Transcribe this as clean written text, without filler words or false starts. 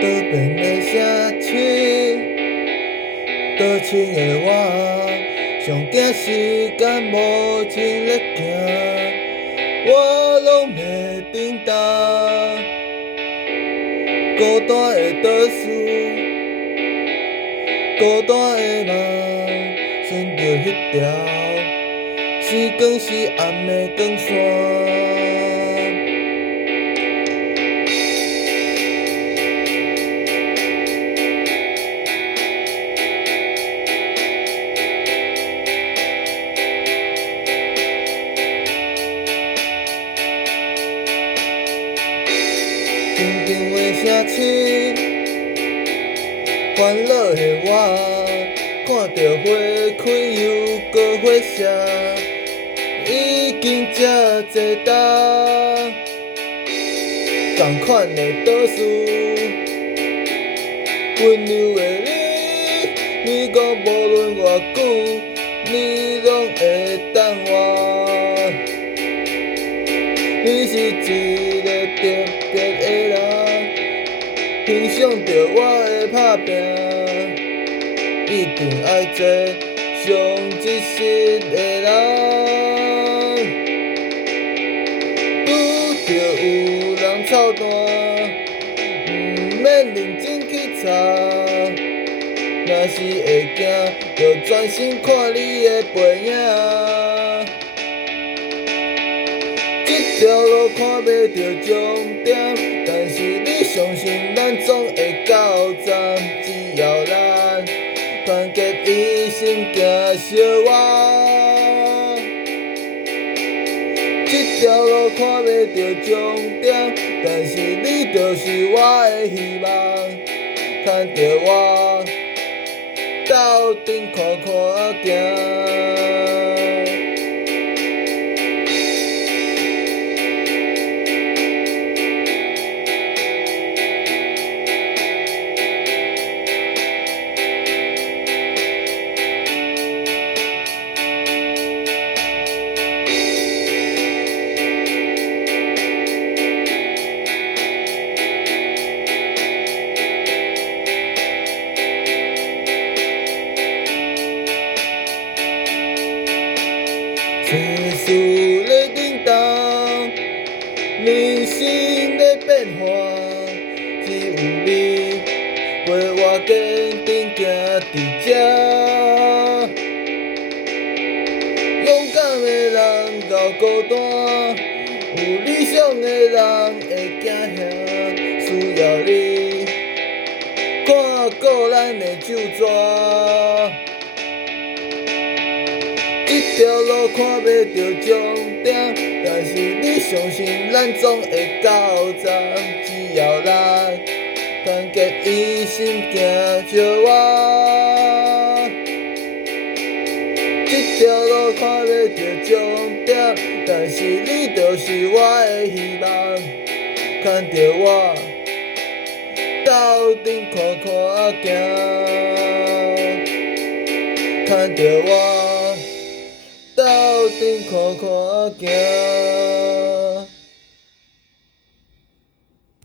倒边的城市，倒亲的我，上惊时间无情咧行，我拢袂振动，孤单的倒数，孤单的梦，顺着迄条是光是暗的光线。平平的城市，烦恼的我，看着花开又搁花谢，已经这济重，同款的倒数，温柔的你，你讲无论偌久，你拢会等我。你是一个特别的人，欣赏着我的打拼，一定爱做上一世的人。拄着有人操蛋，毋免认真去查，若是会惊，就专心看你的背影。这条路看袂到终点，但是你相信咱总会到站，只要咱团结一心行相我。这条路看袂到终点，但是你就是我的希望，牵着我斗阵看看行。世事在震动，人生在变化，只有你陪我坚定行伫这。勇敢的人够孤单，有理想的人会惊吓，需要你看顾咱的手纸。这条路看袂到终点，但是你相信咱总会到站，只要咱团结一心行相我。这条路看袂到终点，但是你就是我的希望，牵着我斗阵看看行，牵着我斗阵看看行。